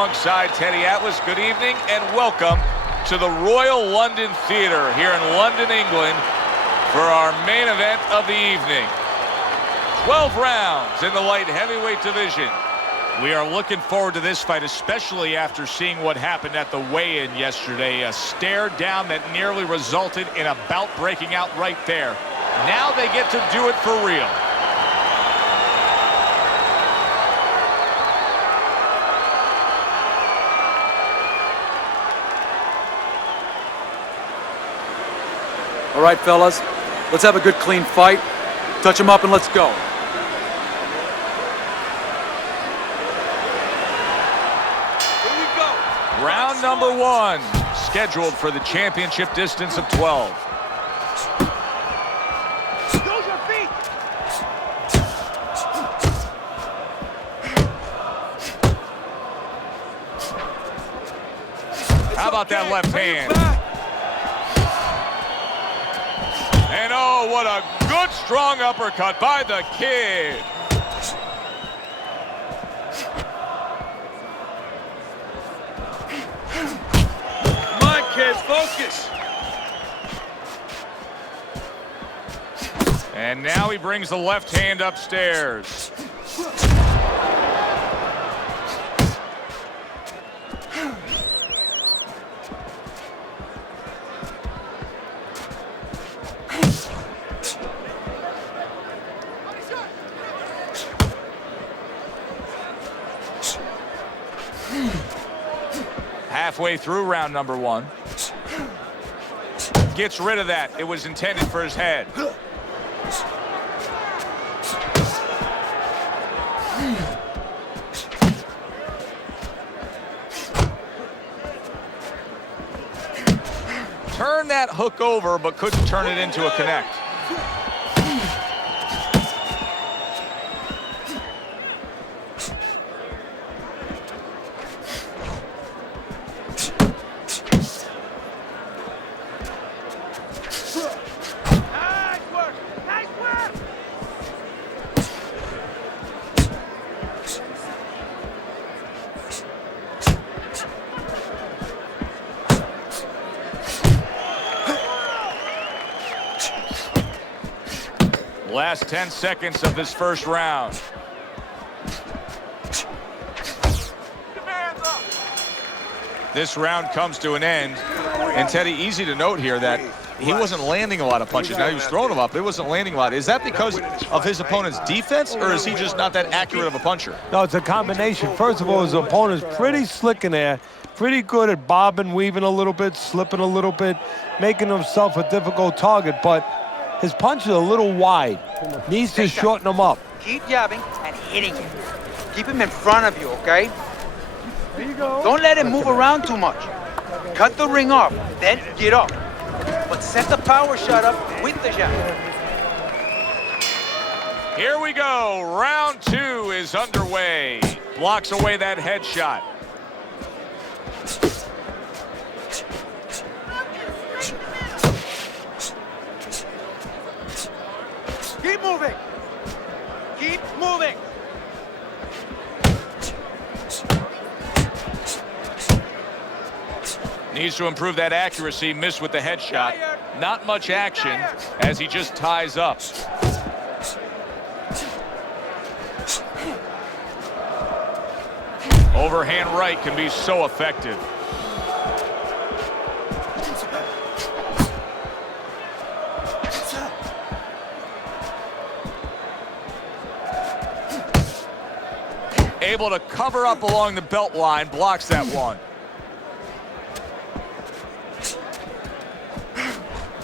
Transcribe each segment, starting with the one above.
alongside Teddy Atlas. Good evening and welcome to the Royal London Theatre here in London, England for our main event of the evening. 12 rounds in the light heavyweight division. We are looking forward to this fight, especially after seeing what happened at the weigh-in yesterday. A stare down that nearly resulted in a bout breaking out right there. Now they get to do it for real. All right, fellas, let's have a good, clean fight. Touch them up and let's go. Round number one, scheduled for the championship distance of 12. Use your feet. How about that left hand? And oh, what a good, strong uppercut by the kid. Focus. And now he brings the left hand upstairs. Halfway through round number one. Gets rid of that. It was intended for his head. Turn that hook over, but couldn't turn it into a connect. Last 10 seconds of this first round. This round comes to an end. And Teddy, easy to note here that he wasn't landing a lot of punches. Now he was throwing them up, but he wasn't landing a lot. Is that because of his opponent's defense, or is he just not that accurate of a puncher? No, it's a combination. First of all, his opponent's pretty slick in there, pretty good at bobbing, weaving a little bit, slipping a little bit, making himself a difficult target, but his punch is a little wide. Needs to shorten him up. Keep jabbing and hitting him. Keep him in front of you, okay? There you go. Don't let him move around too much. Cut the ring off, then get up. But set the power shot up with the jab. Here we go. Round two is underway. Blocks away that headshot. Keep moving. Keep moving. Needs to improve that accuracy. Missed with the headshot. Not much action as he just ties up. Overhand right can be so effective. Able to cover up along the belt line, blocks that one.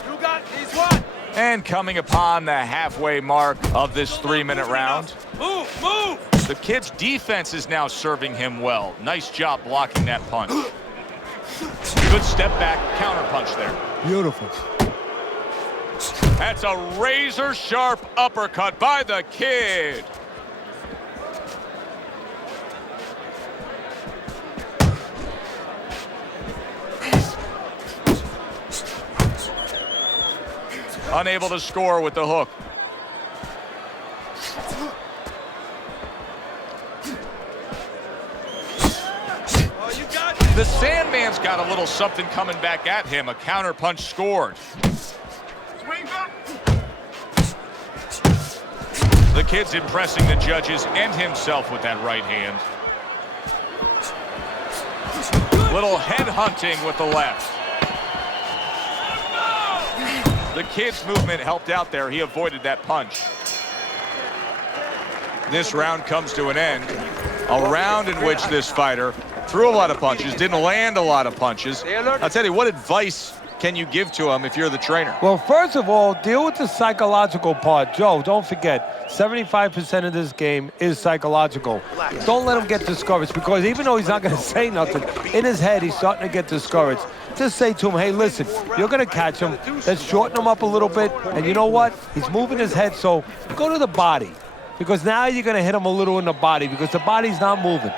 You got this one. And coming upon the halfway mark of this 3-minute round. Move, move. The kid's defense is now serving him well. Nice job blocking that punch. Good step back counter punch there. Beautiful. That's a razor sharp uppercut by the kid. Unable to score with the hook. The Sandman's got a little something coming back at him. A counter punch scored. The kid's impressing the judges and himself with that right hand. Little head hunting with the left. The kid's movement helped out there. He avoided that punch. This round comes to an end. A round in which this fighter threw a lot of punches, didn't land a lot of punches. I'll tell you, what advice can you give to him if you're the trainer? Well, first of all, deal with the psychological part. Joe, don't forget, 75% of this game is psychological. Don't let him get discouraged, because even though he's not going to say nothing, in his head he's starting to get discouraged. Just say to him, hey, listen, you're going to catch him. Let's shorten him up a little bit. And you know what? He's moving his head, so go to the body. Because now you're going to hit him a little in the body, because the body's not moving.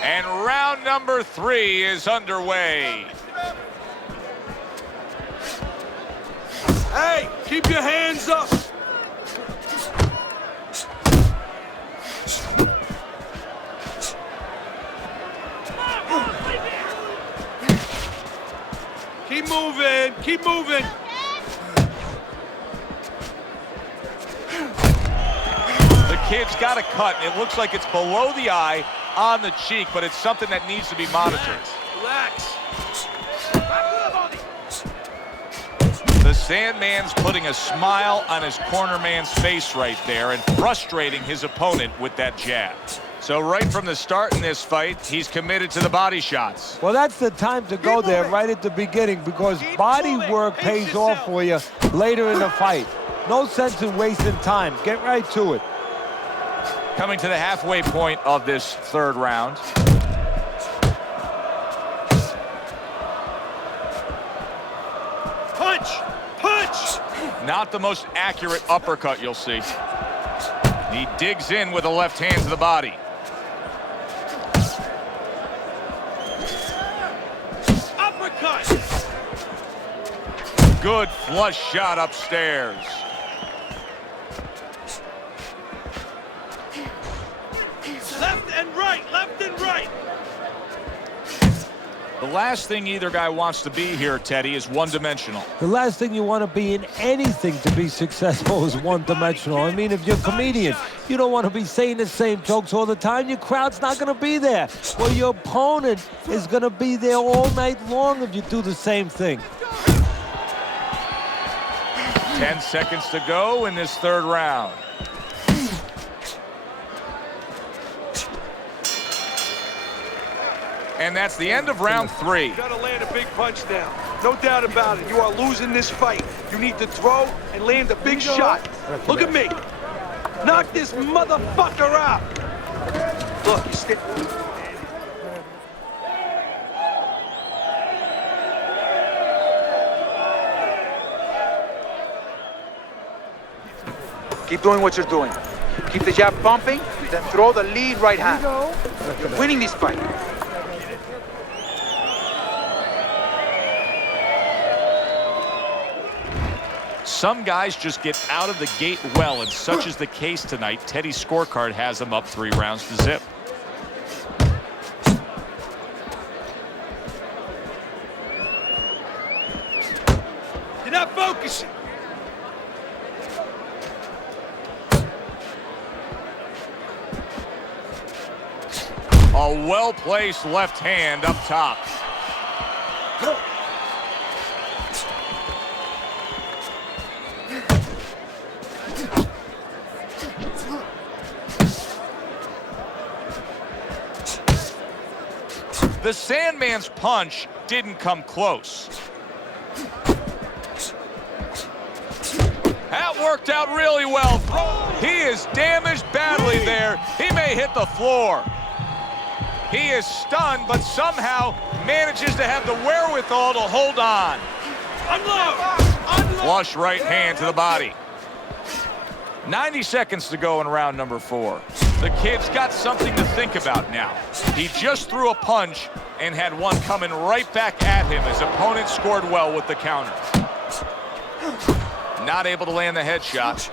And round number 3 is underway. Hey, keep your hands up. Keep moving, keep moving. The kid's got a cut. It looks like it's below the eye on the cheek, but it's something that needs to be monitored. Relax. The Sandman's putting a smile on his corner man's face right there and frustrating his opponent with that jab. So right from the start in this fight, he's committed to the body shots. Well, that's the time to go there right at the beginning, because body work pays off for you later in the fight. No sense in wasting time. Get right to it. Coming to the halfway point of this third round. Punch! Punch! Not the most accurate uppercut you'll see. He digs in with the left hand to the body. Uppercut! Good flush shot upstairs. Left and right, left and right. The last thing either guy wants to be here, Teddy, is one-dimensional. The last thing you want to be in anything to be successful is one-dimensional. I mean, if you're a comedian, you don't want to be saying the same jokes all the time. Your crowd's not going to be there. Well, your opponent is going to be there all night long if you do the same thing. 10 seconds to go in this third round. And that's the end of round 3. You gotta land a big punch now. No doubt about it. You are losing this fight. You need to throw and land a big shot. Look at me. Knock this motherfucker out. Look, you stick. Keep doing what you're doing. Keep the jab bumping, then throw the lead right hand. You're winning this fight. Some guys just get out of the gate well, and such is the case tonight. Teddy's scorecard has him up 3 rounds to zip. You're not focusing. A well-placed left hand up top. The Sandman's punch didn't come close. That worked out really well. He is damaged badly there. He may hit the floor. He is stunned, but somehow manages to have the wherewithal to hold on. Unload! Flush right hand to the body. 90 seconds to go in round number 4. The kid's got something to think about now. He just threw a punch and had one coming right back at him. His opponent scored well with the counter. Not able to land the headshot.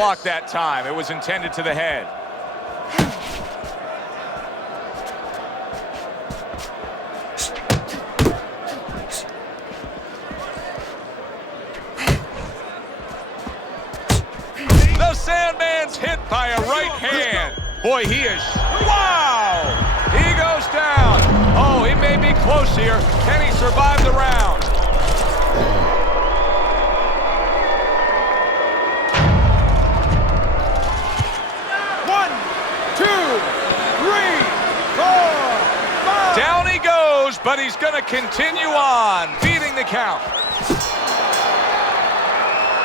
blocked that time. It was intended to the head. The Sandman's hit by a right hand. Boy, he is... Wow! He goes down. Oh, he may be close here. Can he survive the round? Down he goes, but he's going to continue on, beating the count.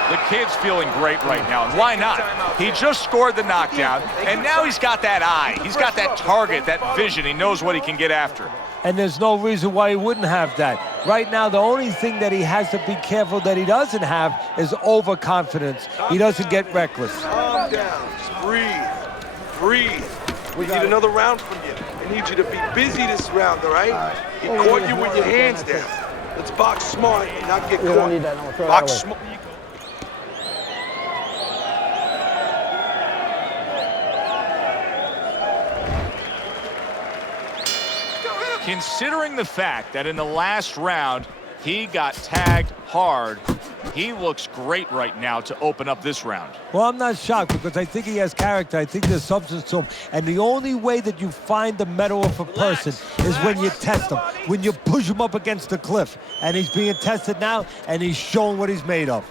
The kid's feeling great right now, and why not? He just scored the knockdown, and now he's got that eye. He's got that target, that vision. He knows what he can get after. And there's no reason why he wouldn't have that. Right now, the only thing that he has to be careful that he doesn't have is overconfidence. He doesn't get reckless. Calm down. Just breathe. Breathe. We need another round from you. I need you to be busy this round, all right? He caught you with your hands down. Let's box smart and not get caught. Don't need that. No, throw Box that smart. Considering the fact that in the last round, he got tagged hard, he looks great right now to open up this round. Well, I'm not shocked because I think he has character. I think there's substance to him. And the only way that you find the mettle of a person is when you test him, when you push him up against the cliff. And he's being tested now, and he's showing what he's made of.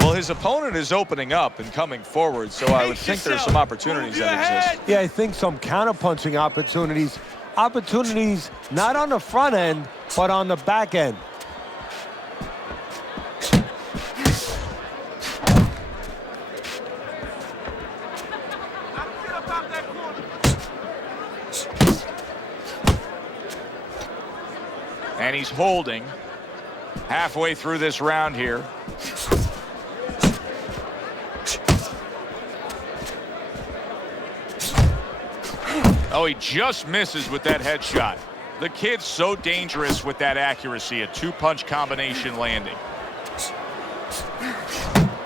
Well, his opponent is opening up and coming forward, so I would think there's some opportunities that exist. Yeah, I think some counter-punching opportunities. Opportunities not on the front end, but on the back end. And he's holding halfway through this round here. Oh, he just misses with that headshot. The kid's so dangerous with that accuracy, a two-punch combination landing.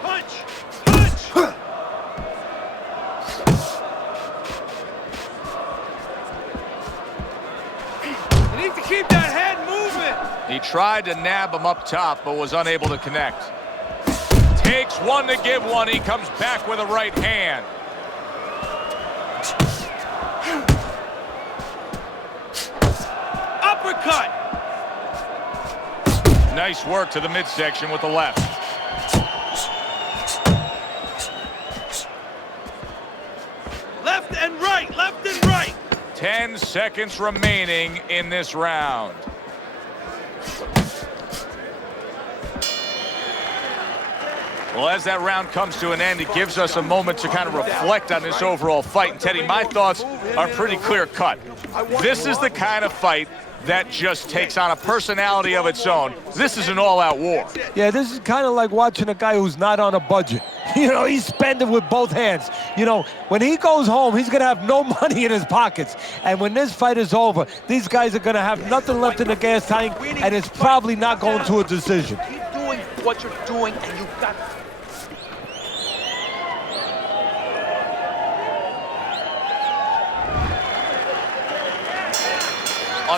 Punch! Punch! You need to keep that head moving. He tried to nab him up top, but was unable to connect. Takes one to give one. He comes back with a right hand. Uppercut! Nice work to the midsection with the left. Left and right, left and right. 10 seconds remaining in this round. Well, as that round comes to an end, it gives us a moment to kind of reflect on this overall fight. And Teddy, my thoughts are pretty clear cut. This is the kind of fight that just takes on a personality of its own. This is an all-out war. Yeah, this is kind of like watching a guy who's not on a budget. You know, he's spending with both hands. You know, when he goes home, he's going to have no money in his pockets. And when this fight is over, these guys are going to have nothing left in the gas tank, and it's probably not going to a decision. Keep doing what you're doing, and you got...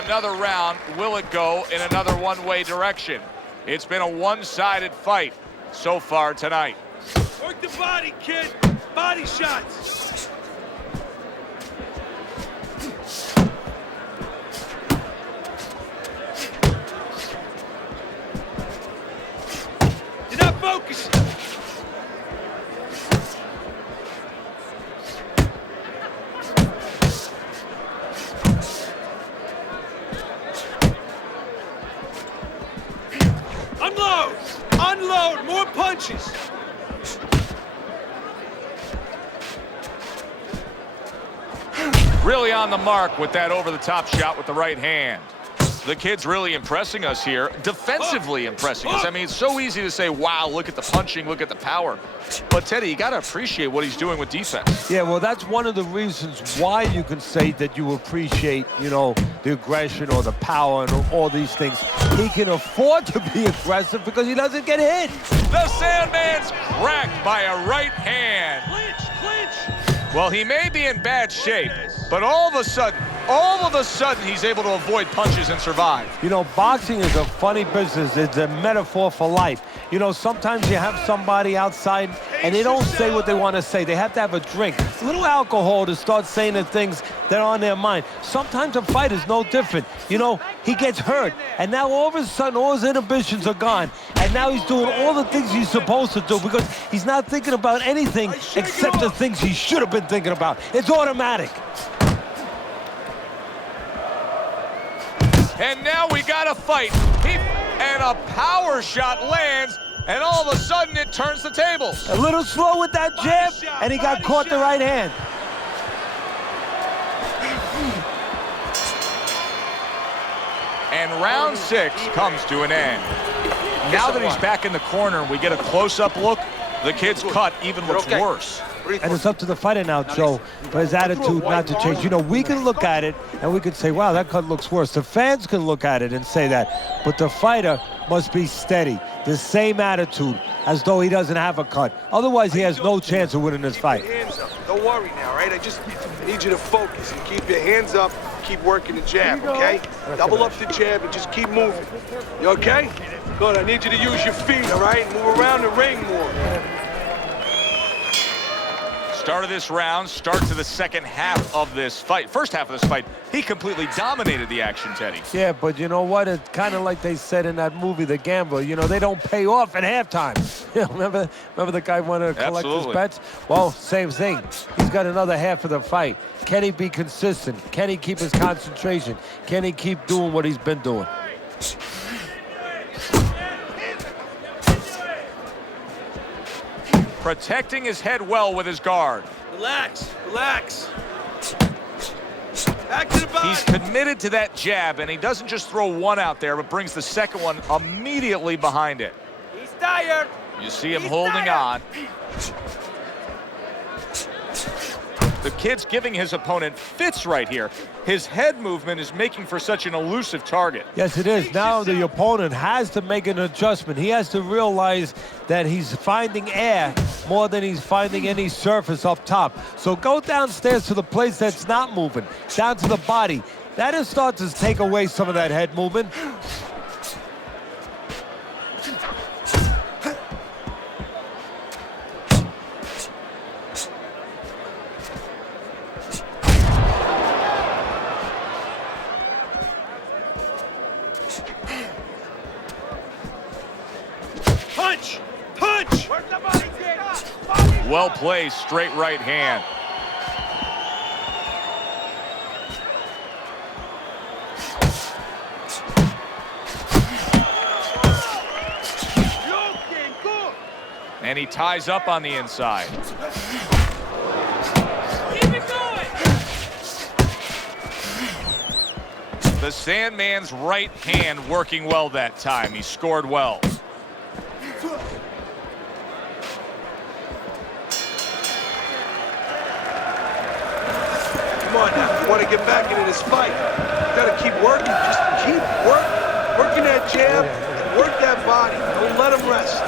Another round, will it go in another one-way direction? It's been a one-sided fight so far tonight. Work the body, kid. Body shots. You're not focusing. Unload! Unload! More punches! Really on the mark with that over-the-top shot with the right hand. The kid's really impressing us here, defensively impressing us. I mean, it's so easy to say, wow, look at the punching, look at the power. But, Teddy, you got to appreciate what he's doing with defense. Yeah, well, that's one of the reasons why you can say that you appreciate, you know, the aggression or the power and all these things. He can afford to be aggressive because he doesn't get hit. The Sandman's cracked by a right hand. Clinch! Well, he may be in bad shape, but all of a sudden, he's able to avoid punches and survive. You know, boxing is a funny business. It's a metaphor for life. You know, sometimes you have somebody outside and they don't say what they want to say. They have to have a drink, a little alcohol to start saying the things that are on their mind. Sometimes a fight is no different. You know, he gets hurt, and now all of a sudden all his inhibitions are gone, and now he's doing all the things he's supposed to do because he's not thinking about anything except the things he should have been thinking about. It's automatic. And now we got a fight. And a power shot lands, and all of a sudden it turns the tables. A little slow with that jab, and he got caught the right hand. And round 6 comes to an end. Now that he's back in the corner, we get a close-up look. The kid's cut even looks worse. And it's up to the fighter now, Joe, for his attitude not to change. You know, we can look at it and we can say, wow, that cut looks worse. The fans can look at it and say that. But the fighter must be steady, the same attitude, as though he doesn't have a cut. Otherwise, he has no chance of winning this fight. Hands up. Don't worry now, right? I need you to focus and keep your hands up. Keep working the jab, okay? Double up the jab and just keep moving. You okay? Good. I need you to use your feet, all right? Move around the ring more. Start of this round, start to the second half of this fight. First half of this fight, he completely dominated the action, Teddy. Yeah, but you know what? It's kind of like they said in that movie, The Gambler. You know, they don't pay off at halftime. You know, remember the guy wanted to collect his bets? Well, same thing. He's got another half of the fight. Can he be consistent? Can he keep his concentration? Can he keep doing what he's been doing? Protecting his head well with his guard. Relax. Back to the body. He's committed to that jab, and he doesn't just throw one out there, but brings the second one immediately behind it. He's tired. You see him holding on. The kid's giving his opponent fits right here. His head movement is making for such an elusive target. Yes, it is. Now the opponent has to make an adjustment. He has to realize that he's finding air more than he's finding any surface up top. So go downstairs to the place that's not moving, down to the body. That'll start to take away some of that head movement. Punch! Well placed, straight right hand. And he ties up on the inside. Keep it going! The Sandman's right hand working well that time. He scored well. Come on now, you want to get back into this fight. You got to keep working. Just keep working that jab, and work that body. Don't let him rest.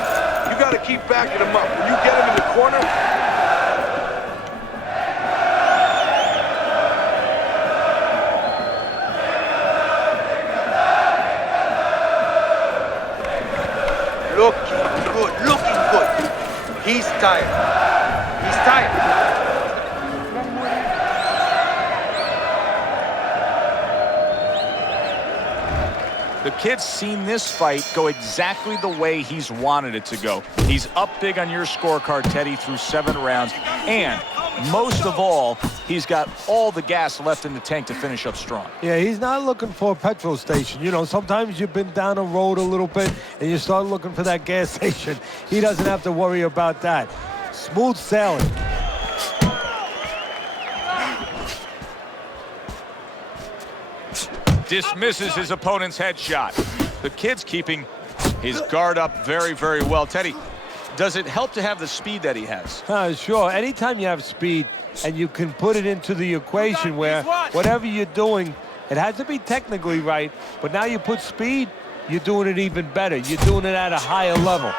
You got to keep backing him up. When you get him in the corner, Looking good. He's tired. He's tired. The kid's seen this fight go exactly the way he's wanted it to go. He's up big on your scorecard, Teddy, through 7 rounds. And most of all, he's got all the gas left in the tank to finish up strong. Yeah, he's not looking for a petrol station. You know, sometimes you've been down a road a little bit and you start looking for that gas station. He doesn't have to worry about that. Smooth sailing. dismisses his opponent's headshot. The kid's keeping his guard up very, very well. Teddy, does it help to have the speed that he has? Sure. Anytime you have speed and you can put it into the equation where whatever you're doing, it has to be technically right, but now you put speed, you're doing it even better. You're doing it at a higher level.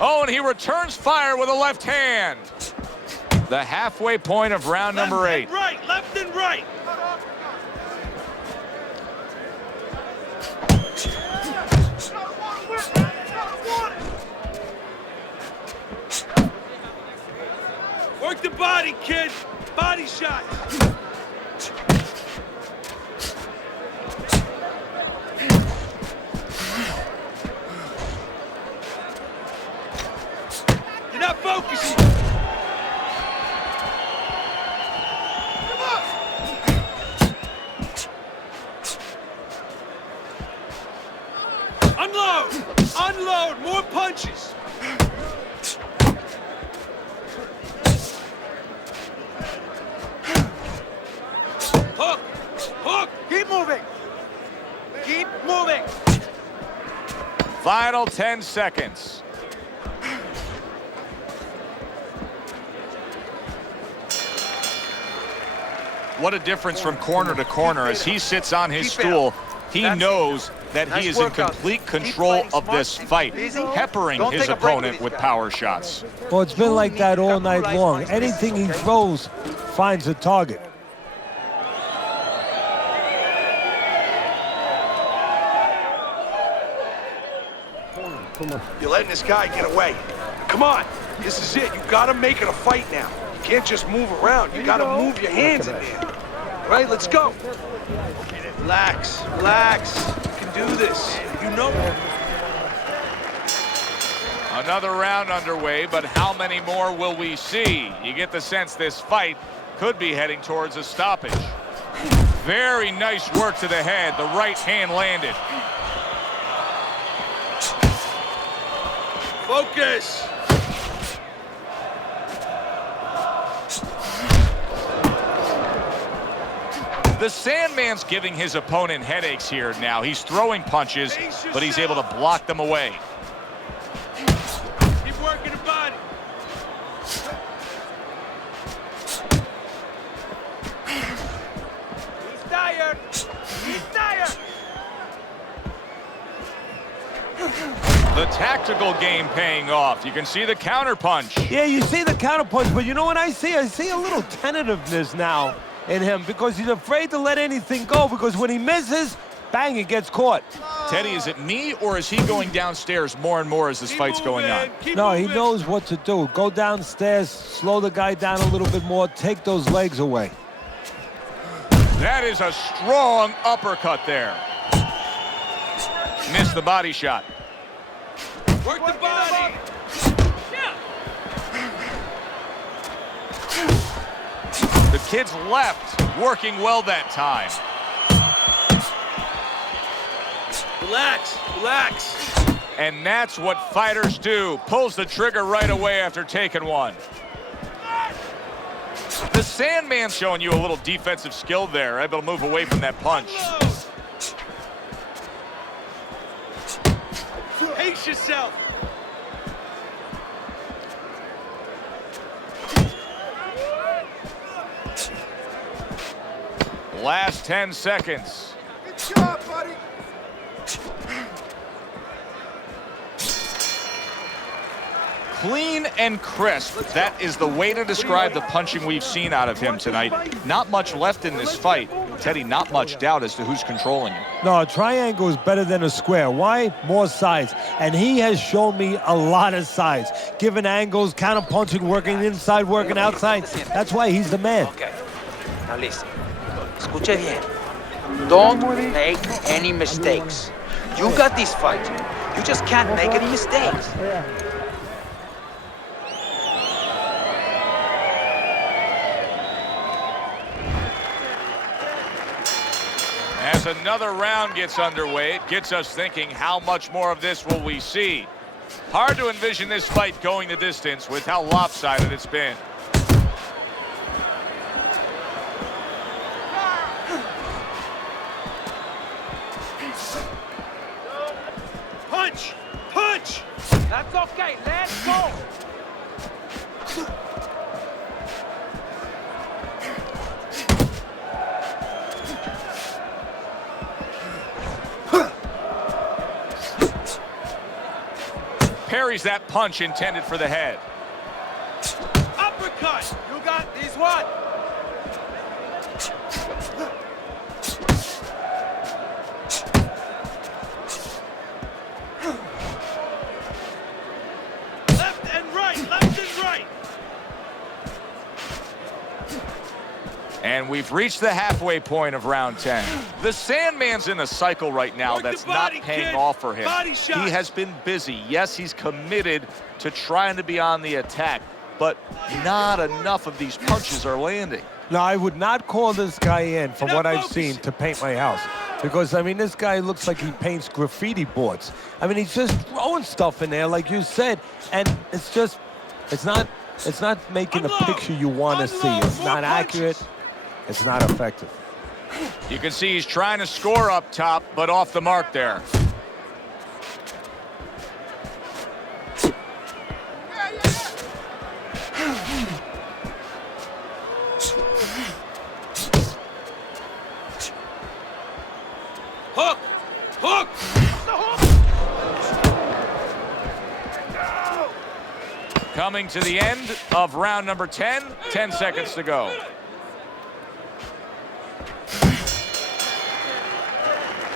Oh, and he returns fire with a left hand. The halfway point of round number 8. Left and right. Work the body, kid. Body shot. You're not focusing. Unload! Unload! More punches! Hook! Hook! Keep moving. Keep moving. Final 10 seconds. What a difference from corner to corner as he sits on his stool. He knows that he is in complete control of this fight, peppering his opponent with power shots. Well, it's been like that all night long. Anything he throws finds a target. You're letting this guy get away. Come on. This is it. You gotta make it a fight now. You can't just move around. You gotta move your hands in there. All right, let's go. Relax. Relax. You can do this. You know. Another round underway, but how many more will we see? You get the sense this fight could be heading towards a stoppage. Very nice work to the head. The right hand landed. Focus. The Sandman's giving his opponent headaches here now. He's throwing punches, but he's able to block them away. Keep working the body. He's tired. He's tired. The tactical game paying off. You can see the counter punch. Yeah, you see the counterpunch, but you know what I see? I see a little tentativeness now in him because he's afraid to let anything go because when he misses, bang, it gets caught. Teddy, is it me or is he going downstairs more and more as this fight's going on? No, he knows what to do. Go downstairs, slow the guy down a little bit more, take those legs away. That is a strong uppercut there. Missed the body shot. Work the body. The kid's left working well that time. Relax. Relax. And that's what fighters do. Pulls the trigger right away after taking one. The Sandman's showing you a little defensive skill there, able to move away from that punch. Pace yourself. Last 10 seconds. Good job, buddy. Clean and crisp. That is the way to describe the punching we've seen out of him tonight. Not much left in this fight. Teddy, not much doubt as to who's controlling him. No, a triangle is better than a square. Why? More sides. And he has shown me a lot of sides. Given angles, counter-punching, working inside, working outside. That's why he's the man. Okay. Now listen. Escuche bien. Don't make any mistakes. You got this fight. You just can't make any mistakes. As another round gets underway, it gets us thinking, how much more of this will we see? Hard to envision this fight going the distance with how lopsided it's been. Punch! Punch! That's okay. Let's go. Parries that punch intended for the head. Uppercut! You got this one. Left and right! Left and right! And we've reached the halfway point of round 10. The Sandman's in a cycle right now Work the that's not body, paying kid. off for him. Body shot. He has been busy. Yes, he's committed to trying to be on the attack, but not enough of these punches are landing. No, I would not call this guy in, from what I've seen, to paint my house. Because, I mean, this guy looks like he paints graffiti boards. I mean, he's just throwing stuff in there, like you said, and it's just, it's not making the picture you want to see. It's not accurate. It's not effective. You can see he's trying to score up top, but off the mark there. Hook! Hook! Coming to the end of round number 10, 10 seconds to go.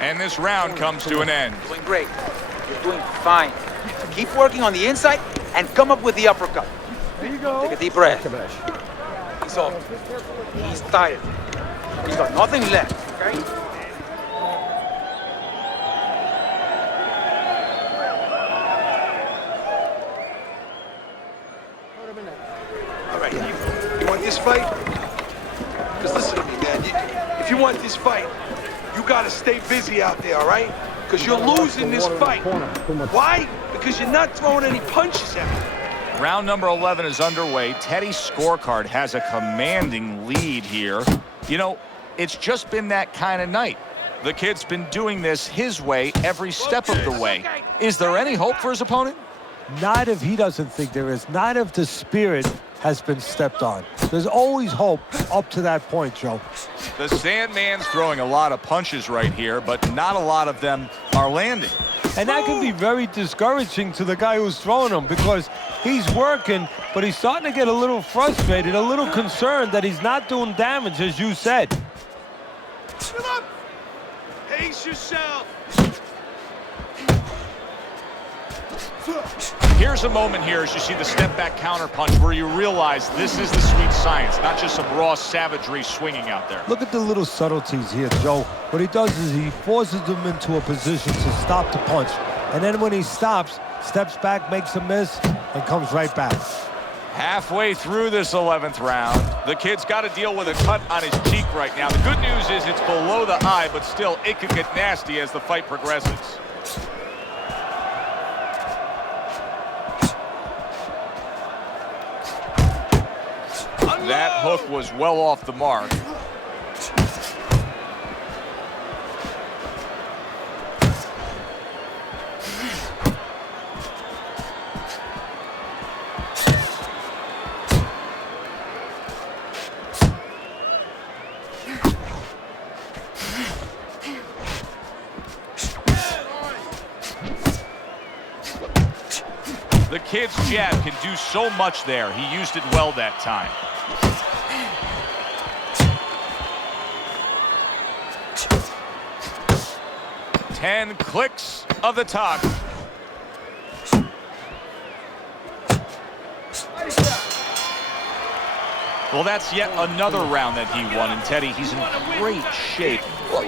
And this round comes to an end. Doing great. You're doing fine. Keep working on the inside and come up with the uppercut. There you go. Take a deep breath. He's off. He's tired. He's got nothing left, okay? All right, you want this fight? Just listen to me, man. If you want this fight, you gotta stay busy out there, all right? Because you're losing this fight. Why? Because you're not throwing any punches at me. Round number 11 is underway. Teddy's scorecard has a commanding lead here. You know, it's just been that kind of night. The kid's been doing this his way every step of the way. Is there any hope for his opponent? Not if he doesn't think there is. Not if the spirit has been stepped on. There's always hope up to that point, Joe. The Sandman's throwing a lot of punches right here, but not a lot of them are landing. And that can be very discouraging to the guy who's throwing them, because he's working, but he's starting to get a little frustrated, a little concerned that he's not doing damage, as you said. Come on. Pace yourself. Here's a moment here as you see the step-back counter punch where you realize this is the sweet science, not just some raw savagery swinging out there. Look at the little subtleties here, Joe. What he does is he forces them into a position to stop the punch. And then when he stops, steps back, makes a miss, and comes right back. Halfway through this 11th round, the kid's got to deal with a cut on his cheek right now. The good news is it's below the eye, but still, it could get nasty as the fight progresses. That hook was well off the mark. The kid's jab can do so much there. He used it well that time. Ten clicks of the tongue. Well, that's yet another round that he won. And Teddy, he's in great shape.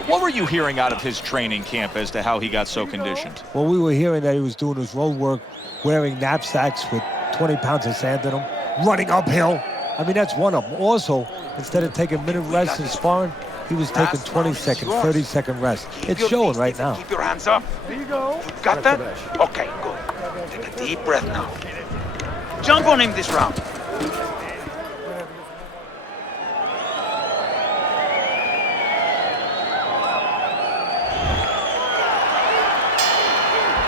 What were you hearing out of his training camp as to how he got so conditioned? Well, we were hearing that he was doing his road work, wearing knapsacks with 20 pounds of sand in them, running uphill. I mean, that's one of them. Also, instead of taking minute rests in sparring, he was taking 20-second, 30-second rest. It's showing right now. Keep your hands up. There you go. Got that? Okay, good. Take a deep breath now. Jump on him this round.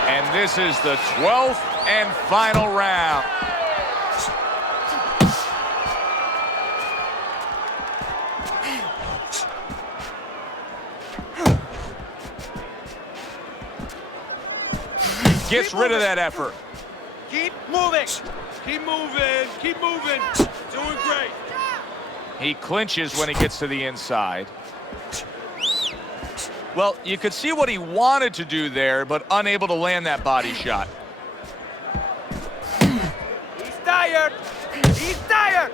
And this is the 12th and final round. Gets rid of that effort. Keep moving. Keep moving. Keep moving. Doing great. He clinches when he gets to the inside. Well, you could see what he wanted to do there, but unable to land that body shot. He's tired. He's tired.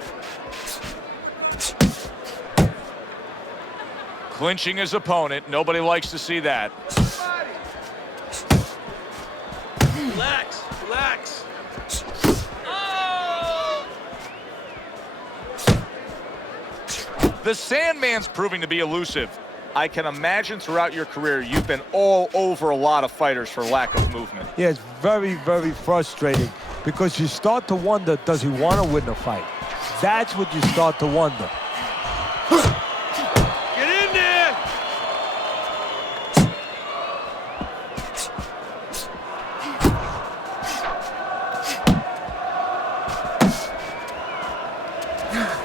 Clinching his opponent. Nobody likes to see that. Relax. Relax. The Sandman's proving to be elusive. I can imagine throughout your career you've been all over a lot of fighters for lack of movement. Yeah, it's very, very frustrating because you start to wonder, does he want to win the fight? That's what you start to wonder. Get in there.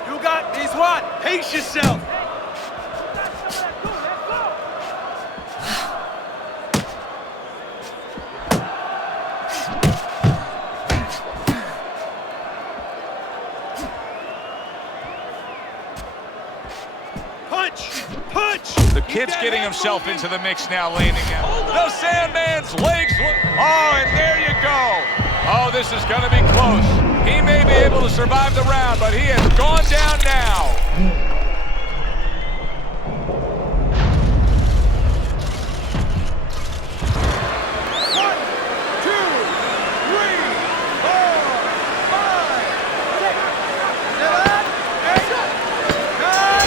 You got this one. Pace yourself. Punch! The kid's getting himself into the mix now, landing out. The Sandman's legs. Oh, and there you go. Oh, this is going to be close. He may be able to survive the round, but he has gone down now.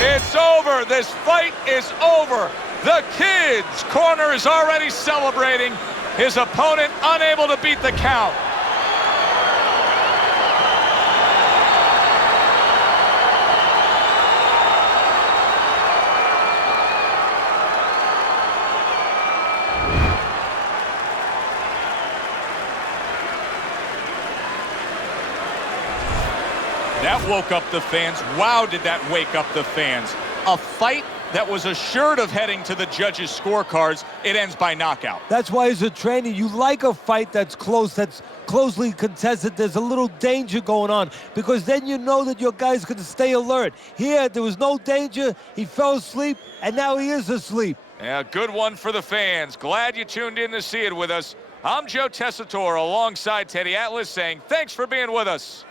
It's over. This fight is over. The kid's corner is already celebrating. His opponent unable to beat the count. That woke up the fans. Wow, did that wake up the fans. A fight that was assured of heading to the judges' scorecards, it ends by knockout. That's why as a trainer, you like a fight that's close, that's closely contested. There's a little danger going on because then you know that your guy's going to stay alert. Here, there was no danger. He fell asleep, and now he is asleep. Yeah, good one for the fans. Glad you tuned in to see it with us. I'm Joe Tessitore alongside Teddy Atlas saying thanks for being with us.